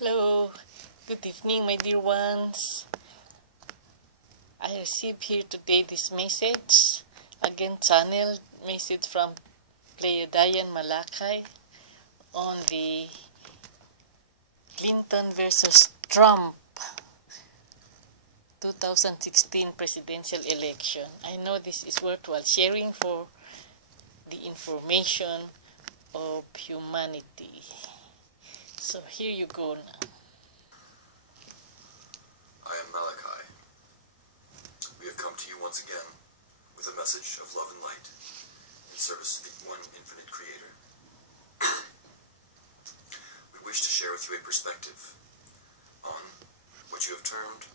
Hello, good evening, my dear ones. I received here today this message, again channeled message from Pleiadian Malakai on the Clinton versus Trump 2016 presidential election. I know this is worthwhile sharing for the information of humanity. So here you go now. I am Malakai. We have come to you once again with a message of love and light in service to the one infinite creator. We wish to share with you a perspective on what you have termed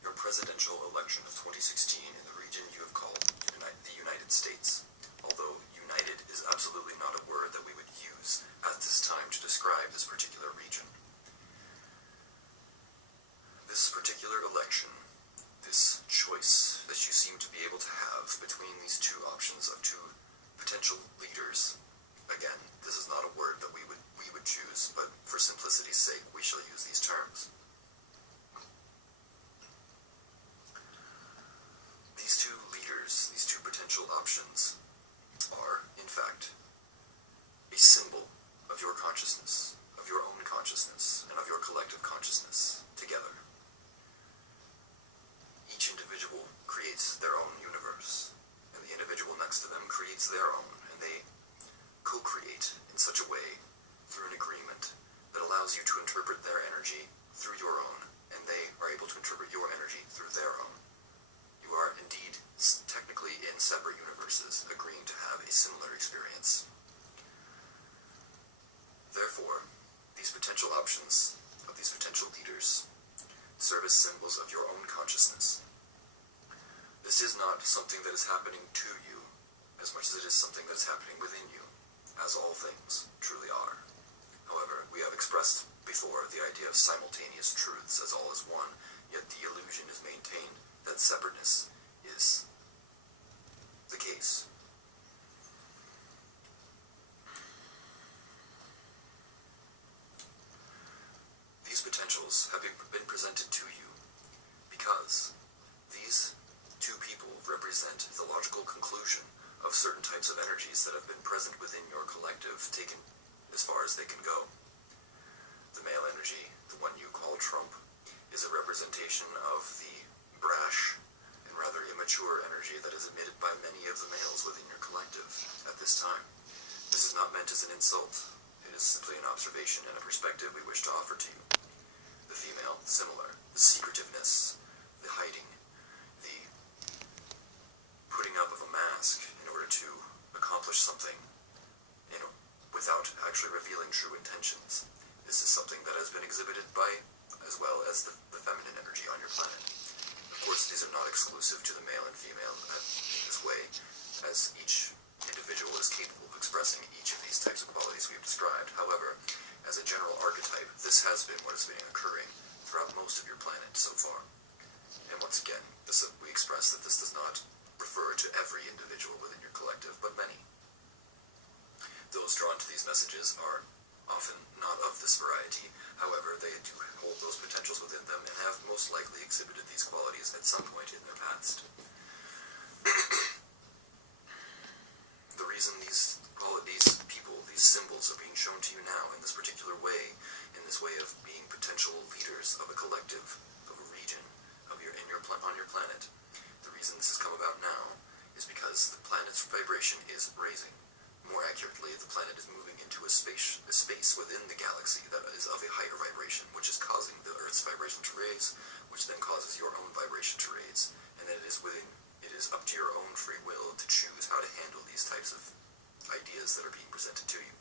your presidential election of 2016 in the region you have called the United States, although united is absolutely not a word that we would use at this time to describe this particular region. This particular election, this choice that you seem to be able to have between these two options of two potential leaders, again, this is not a word that we would choose, but for simplicity's sake, we shall use these terms. These two leaders, these two potential options, are, in fact, a symbol of your consciousness, of your own consciousness, and of your collective consciousness together. Each individual creates their own universe, and the individual next to them creates their own, and they co-create in such a way, through an agreement, that allows you to interpret their energy through your own, and they are able to interpret your energy through their own. You are indeed technically in separate universes, agreeing to have a similar experience. Therefore, these potential options of these potential leaders serve as symbols of your own consciousness. This is not something that is happening to you, as much as it is something that is happening within you, as all things truly are. However, we have expressed before the idea of simultaneous truths as all is one, yet the illusion is maintained that separateness is the case. These potentials have been presented to you because these two people represent the logical conclusion of certain types of energies that have been present within your collective, taken as far as they can go. The male energy, the one you call Trump, is a representation of the brash and rather immature energy that is emitted by many of the males within your collective at this time. This is not meant as an insult. It is simply an observation and a perspective we wish to offer to you. The female, similar. The secretiveness, the hiding, the putting up of a mask in order to accomplish something, without actually revealing true intentions. This is something that has been exhibited by, as well as the feminine energy on your planet. Of course, these are not exclusive to the male and female in this way, as each individual is capable of expressing each of these types of qualities we have described. However, as a general archetype, this has been what has been occurring throughout most of your planet so far. And once again, we express that this does not refer to every individual within your collective, but many. Those drawn to these messages are often not of this variety. However, they do hold those potentials within them and have most likely exhibited these qualities at some point in their past. The reason these people, these symbols are being shown to you now in this particular way, in this way of being potential leaders of a collective, of a region, on your planet, the reason this has come about now is because the planet's vibration is raising. More accurately, the planet is moving into a space within the galaxy that is of a higher vibration, which is causing the Earth's vibration to raise, which then causes your own vibration to raise, and then it is up to your own free will to choose how to handle these types of ideas that are being presented to you.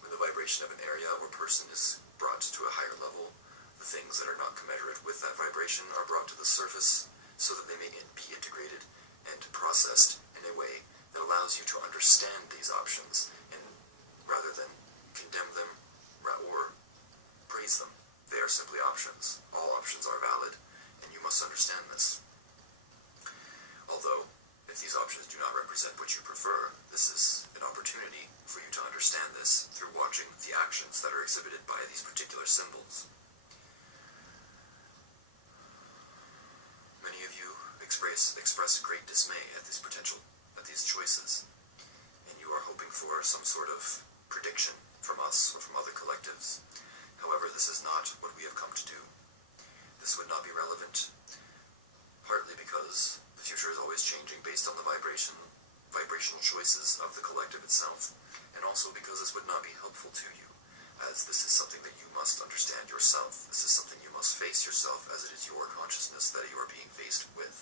When the vibration of an area or person is brought to a higher level, the things that are not commensurate with that vibration are brought to the surface so that they may be integrated and processed in a way that allows you to understand these options, and rather than condemn them or praise them. They are simply options. All options are valid, and you must understand this. Although If these options do not represent what you prefer, this is an opportunity for you to understand this through watching the actions that are exhibited by these particular symbols. Many of you express great dismay at these choices, and you are hoping for some sort of prediction from us or from other collectives. However, this is not what we have come to do. This would not be relevant, partly because the future is always changing based on the vibrational choices of the collective itself, and also because this would not be helpful to you, as this is something that you must understand yourself. This is something you must face yourself, as it is your consciousness that you are being faced with.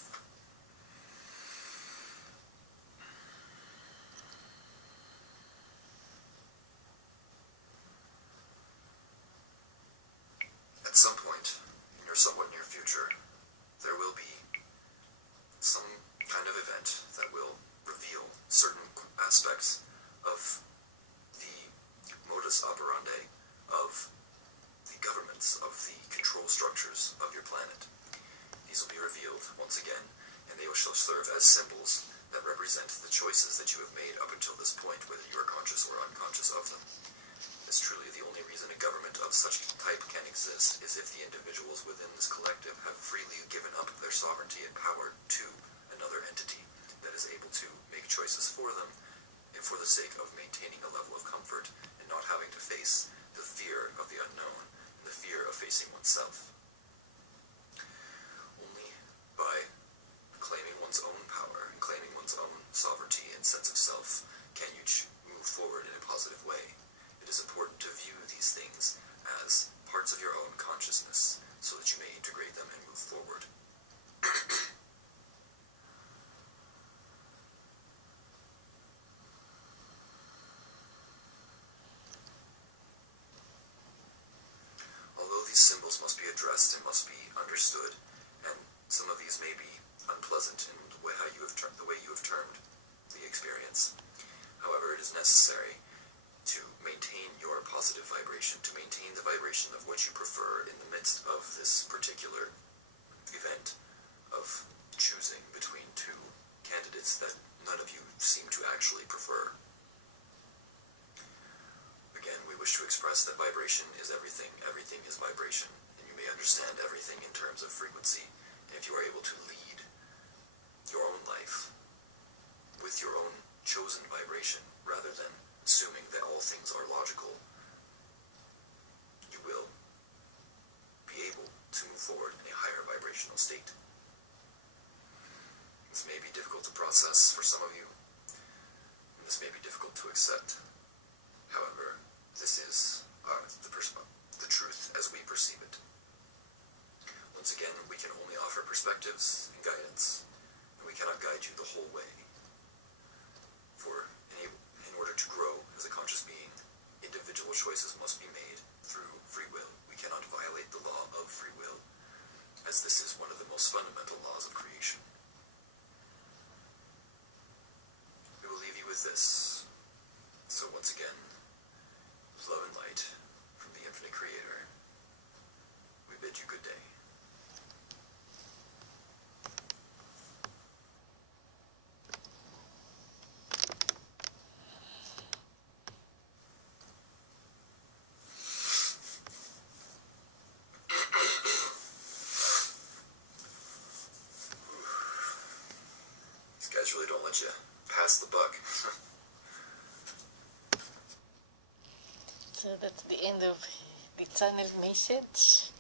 At some point in your somewhat near future, there will be some kind of event that will reveal certain aspects of the modus operandi of the governments, of the control structures of your planet. These will be revealed once again, and they will serve as symbols that represent the choices that you have made up until this point, whether you are conscious or unconscious of them. It's truly the only reason a government of such type can exist is if the individuals within this collective have freely given up their sovereignty and power to another entity that is able to make choices for them, and for the sake of maintaining a level of comfort and not having to face the fear of the unknown and the fear of facing oneself. Only by claiming one's own power and claiming one's own sovereignty and sense of self can you move forward in a positive way. It is important to view these things as parts of your own consciousness so that you may integrate them and move forward. Although these symbols must be addressed and must be understood, and some of these may be unpleasant in the way you have termed the experience, however, it is necessary to maintain your positive vibration, to maintain the vibration of what you prefer in the midst of this particular event of choosing between two candidates that none of you seem to actually prefer. Again, we wish to express that vibration is everything. Everything is vibration, and you may understand everything in terms of frequency. And if you are able to lead your own life with your own chosen vibration, rather than assuming that all things are logical, you will be able to move forward in a higher vibrational state. This may be difficult to process for some of you, and this may be difficult to accept. However, this is the truth as we perceive it. Once again, we can only offer perspectives and guidance, and we cannot guide you the whole way. In order to grow as a conscious being, individual choices must be made through free will. We cannot violate the law of free will, as this is one of the most fundamental laws of creation. We will leave you with this. So once again, love and light from the Infinite Creator, we bid you good day. These guys really don't let you pass the buck. So that's the end of the channel message,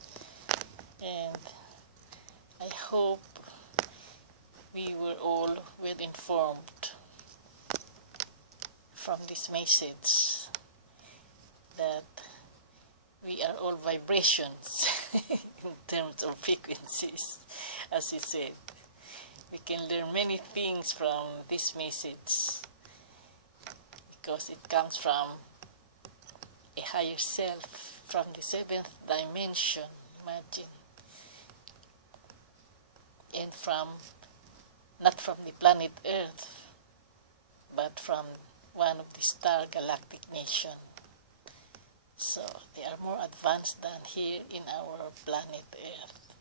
and I hope we were all well informed from this message that we are all vibrations in terms of frequencies, as he said. We can learn many things from this message because it comes from a higher self, from the seventh dimension, imagine, and not from the planet Earth, but from one of the star galactic nation. So they are more advanced than here in our planet Earth.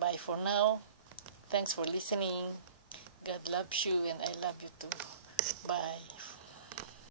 Bye for now. Thanks for listening. God loves you and I love you too. Bye.